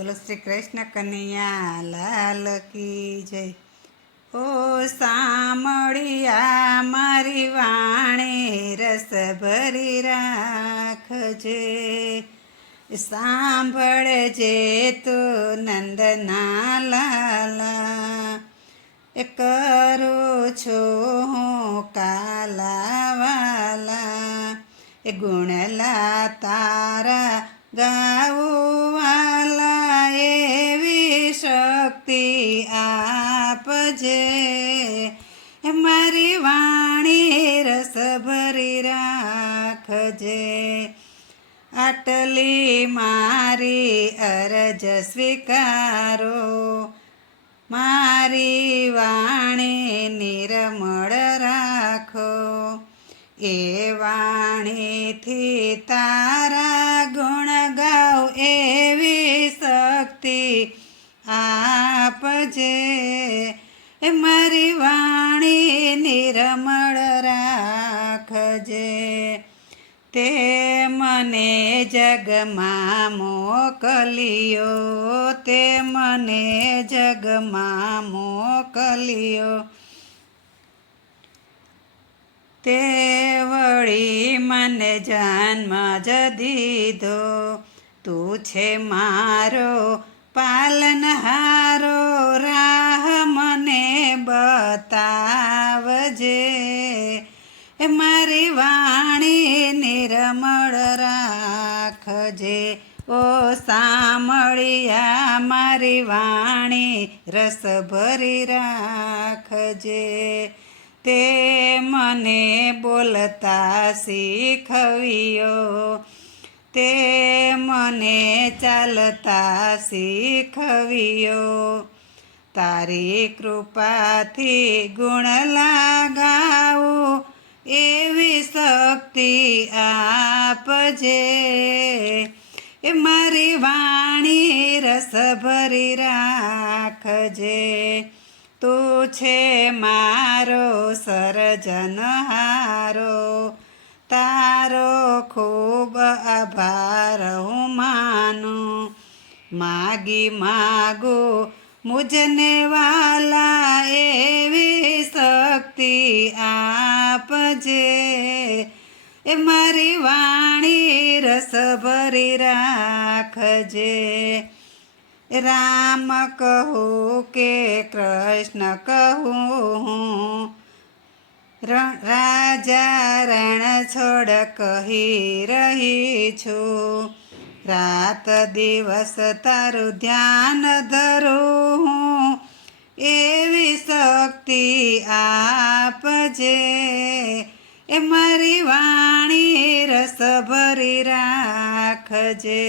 બોલો શ્રી કૃષ્ણ કનૈયા લાલ કી જય। ઓ સાંભળ્યા મારી વાણી રસ ભરી રાખજે, સાંભળજે તું નંદના લાલા, કરું છું હું કાલાવાલા, ગુણલા તારા ગાવું વાલા, એવી શક્તિ આપજે, મારી વાણી રસ ભરી રાખજે। આટલી મારી અરજ સ્વીકારો, મારી વાણી નિર્મળ રાખો, એ વાણીથી તારા ગુણ ગાઉ, એવી શક્તિ આપજે, મારી વાણી નિર્મળ રાખજે। તે મને જગમાં મોકલ્યો, તે મને જગમાં મોકલ્યો, તે વળી મને જન્મ જ દીધો, તું છે મારો પાલનહારો, રાહ મને બતાવજે, મારી વાણી નિર્મળ રાખજે। ઓ સાંભળ્યા મારી વાણી રસ ભરી રાખજે, તે મને બોલતા શીખવ્યો, તે મને ચાલતા શીખવ્યો, તારી કૃપાથી ગુણ લગાવું, એવી શક્તિ આપજે, મારી વાણી રસ ભરી રાખજે। તું છે મારો સર્જનહારો, તારો ખૂબ આભાર હું માનું, માગી માગું મુજને વાલા, એવી શક્તિ આપજે, મારી વાણી રસ ભરી રાખજે। રામ કહું કે કૃષ્ણ કહું, રાજા રણ છોડ કહી રહી છું, રાત દિવસ તારું ધ્યાન ધરું હું, એવી શક્તિ આપજે, મારી વાણી રસ ભરી રાખજે।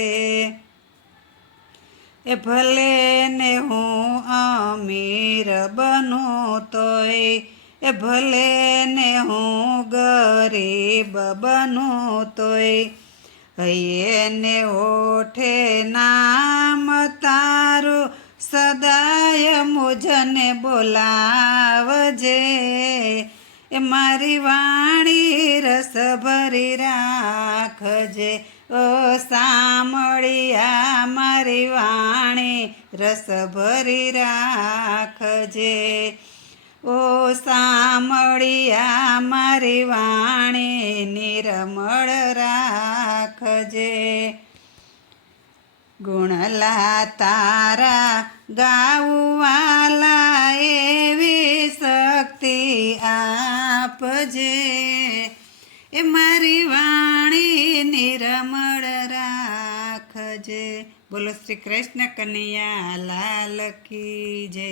ભલે ને હું અમીર બનું તોય, ભલે ને હું ગરીબ બનું તોય, હૈયે ને ઓઠે નામ તારું, સદાય મુજને બોલાવજે, મારી વાણી રસ ભરી રાખજે। ઓ સાંભળ્યા મારી વાણી રસ ભરી રાખજે, ઓ સાંભળ્યા મારી વાણી નિર્મળ રાખજે, ગુણલા તારા ગાવું વાલા, એવી શક્તિ આપજે, મારી વાણી નિર્મળ રાખજે। બોલો શ્રી કૃષ્ણ કનૈયા લાલ કી જય।